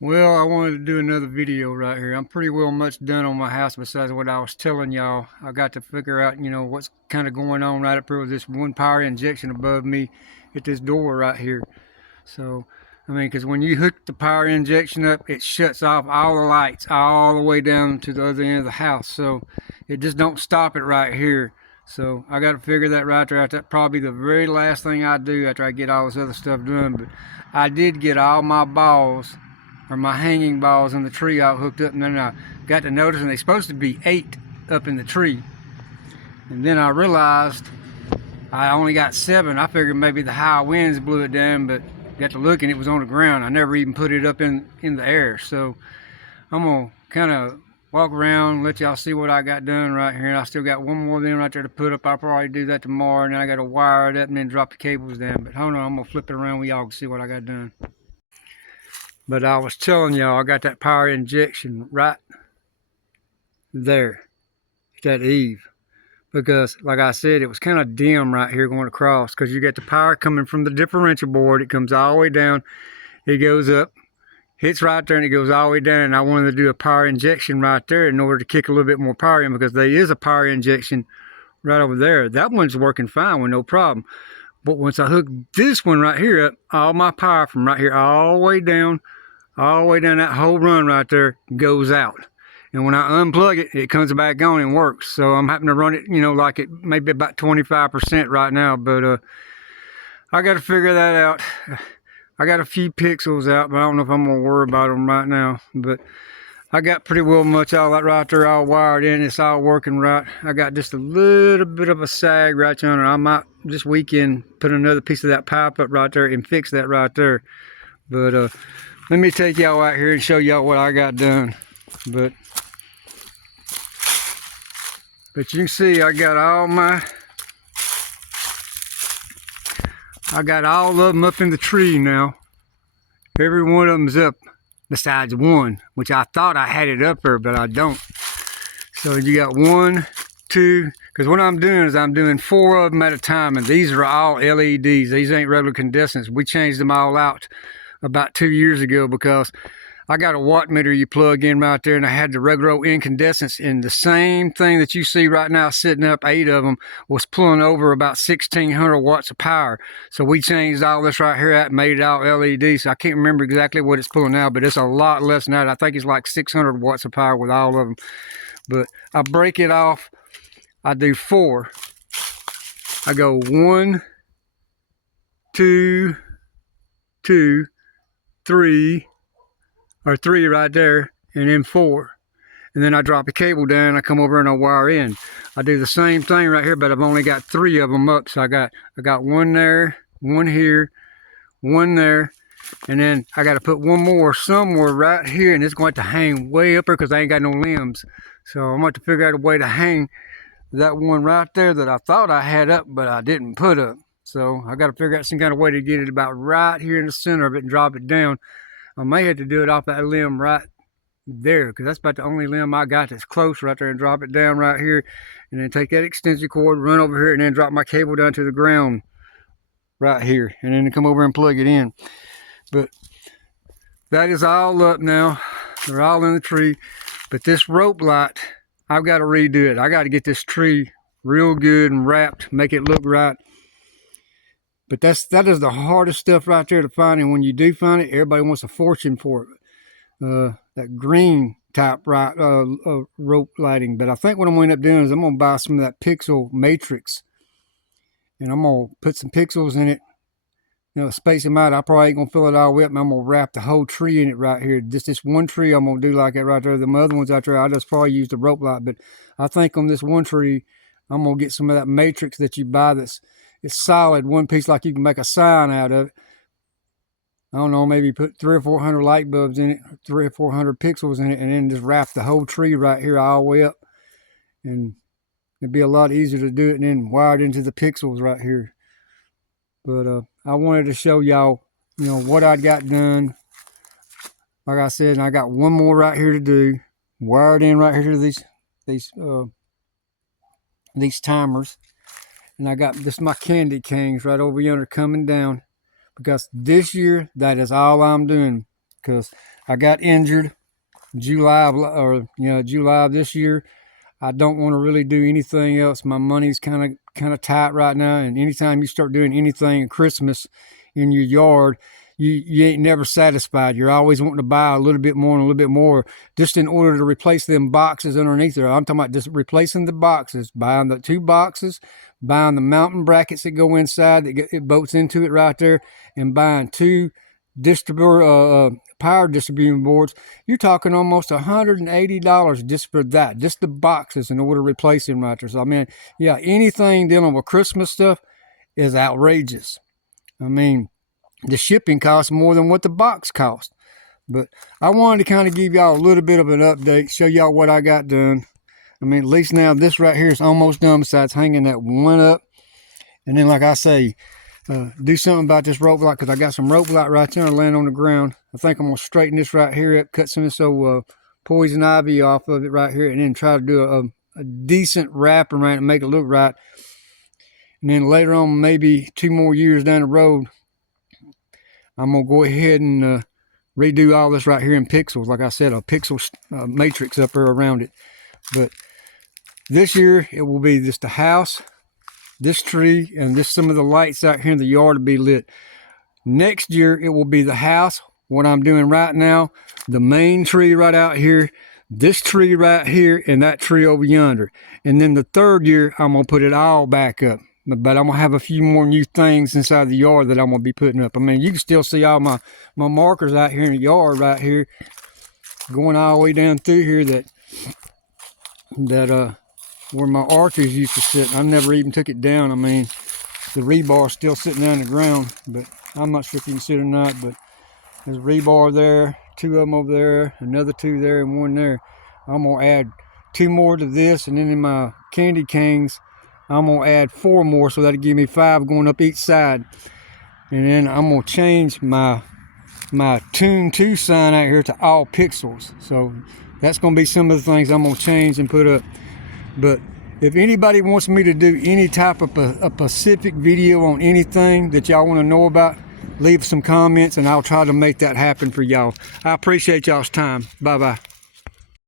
Well, I wanted to do another video right here. I'm pretty well much done on my house besides what I was telling y'all. I got to figure out, what's kind of going on right up here with this one power injection above me at this door right here. So, I mean, because when you hook the power injection up, it shuts off all the lights all the way down to the other end of the house. So, it just don't stop it right here. So, I got to figure that right there out. That's probably the very last thing I do after I get all this other stuff done. But I did get all my balls or my hanging balls in the tree all hooked up, and then I got to noticing they're supposed to be 8 up in the tree. And then I realized I only got 7. I figured maybe the high winds blew it down, but got to look and it was on the ground. I never even put it up in the air. So I'm gonna kind of walk around, let y'all see what I got done right here. And I still got one more of them right there to put up. I'll probably do that tomorrow, and then I got to wire it up and then drop the cables down. But hold on, I'm gonna flip it around with y'all to see what I got done. But I was telling y'all, I got that power injection right there, that eave. Because, like I said, it was kind of dim right here going across. Because you got the power coming from the differential board. It comes all the way down. It goes up, hits right there, and it goes all the way down. And I wanted to do a power injection right there in order to kick a little bit more power in. Because there is a power injection right over there. That one's working fine with no problem. But once I hook this one right here up, all my power from right here all the way down, that whole run right there goes out. And when I unplug it, it comes back on and works. So I'm having to run it, like it maybe about 25% right now. But I got to figure that out. I got a few pixels out, but I don't know if I'm going to worry about them right now. But I got pretty well much all that right there all wired in. It's all working right. I got just a little bit of a sag right yonder. I might this weekend put another piece of that pipe up right there and fix that right there. But let me take y'all out here and show y'all what I got done. But you can see I got all of them up in the tree now. Every one of them's up besides one, which I thought I had it up there, but I don't. So you got 1, 2, because what I'm doing is I'm doing 4 of them at a time, and these are all LEDs. These ain't regular condensers. We changed them all out about 2 years ago because I got a watt meter you plug in right there, and I had the regular incandescents, and the same thing that you see right now sitting up, 8 of them, was pulling over about 1600 watts of power. So we changed all this right here out and made it all LED. So I can't remember exactly what it's pulling now, but it's a lot less than that. I think it's like 600 watts of power with all of them. But I break it off. I do 4. I go 1, 2, 2, 3, or 3 right there, and then 4. And then I drop the cable down, I come over and I wire in. I do the same thing right here, but I've only got 3 of them up. So I got 1 there, 1 here, 1 there, and then I got to put 1 more somewhere right here, and it's going to hang way up there because I ain't got no limbs. So I'm going to figure out a way to hang that one right there that I thought I had up, but I didn't put up. So I got to figure out some kind of way to get it about right here in the center of it and drop it down. I may have to do it off that limb right there, because that's about the only limb I got that's close right there, and drop it down right here, and then take that extension cord, run over here, and then drop my cable down to the ground right here, and then come over and plug it in. But that is all up now. They're all in the tree. But this rope light, I've got to redo it. I got to get this tree real good and wrapped, make it look right. But that is the hardest stuff right there to find, and when you do find it, everybody wants a fortune for it. That green type rope lighting. But I think what I'm going to end up doing is I'm going to buy some of that pixel matrix, and I'm going to put some pixels in it, space them out. I probably ain't going to fill it all the way up, and I'm going to wrap the whole tree in it right here. Just this one tree I'm going to do like that right there. The other ones out there, I just probably use the rope light. But I think on this one tree, I'm going to get some of that matrix that you buy it's solid, one piece, like you can make a sign out of it. I don't know, maybe put 300 or 400 light bulbs in it, 300 or 400 pixels in it, and then just wrap the whole tree right here all the way up. And it'd be a lot easier to do it and then wire it into the pixels right here. But I wanted to show y'all, what I'd got done. Like I said, and I got 1 more right here to do. Wired in right here to these timers. And I got this my candy canes right over yonder coming down, because this year that is all I'm doing. because I got injured July of this year. I don't want to really do anything else. My money's kind of tight right now, and anytime you start doing anything at Christmas in your yard, you ain't never satisfied. You're always wanting to buy a little bit more and a little bit more, just in order to replace them boxes underneath there. I'm talking about just replacing the boxes, buying the 2 boxes, buying the mounting brackets that go inside that it bolts into it right there, and buying 2 power distributing boards. You're talking almost $180 just for that, just the boxes in order to replace them right there. So I mean, yeah, anything dealing with Christmas stuff is outrageous. I mean, the shipping costs more than what the box cost. But I wanted to kind of give y'all a little bit of an update, show y'all what I got done. I mean, at least now this right here is almost done, besides hanging that one up. And then, like I say, do something about this rope light, because I got some rope light right there laying on the ground. I think I'm going to straighten this right here up, cut some of this poison ivy off of it right here, and then try to do a decent wrap around it and make it look right. And then later on, maybe 2 more years down the road, I'm going to go ahead and redo all this right here in pixels. Like I said, a pixel matrix up there around it. But this year, it will be just the house, this tree, and just some of the lights out here in the yard to be lit. Next year, it will be the house, what I'm doing right now, the main tree right out here, this tree right here, and that tree over yonder. And then the 3rd year, I'm going to put it all back up. But I'm going to have a few more new things inside the yard that I'm going to be putting up. I mean, you can still see all my markers out here in the yard right here, going all the way down through here that where my arches used to sit. I never even took it down. I mean, the rebar's still sitting down the ground, but I'm not sure if you can see it or not, but there's a rebar there, 2 of them over there, another 2 there, and 1 there. I'm going to add 2 more to this, and then in my candy canes, I'm going to add 4 more, so that'll give me 5 going up each side. And then I'm going to change my Tune 2 sign out here to all pixels. So that's going to be some of the things I'm going to change and put up. But if anybody wants me to do any type of a Pacific video on anything that y'all want to know about, leave some comments and I'll try to make that happen for y'all. I appreciate y'all's time. Bye-bye.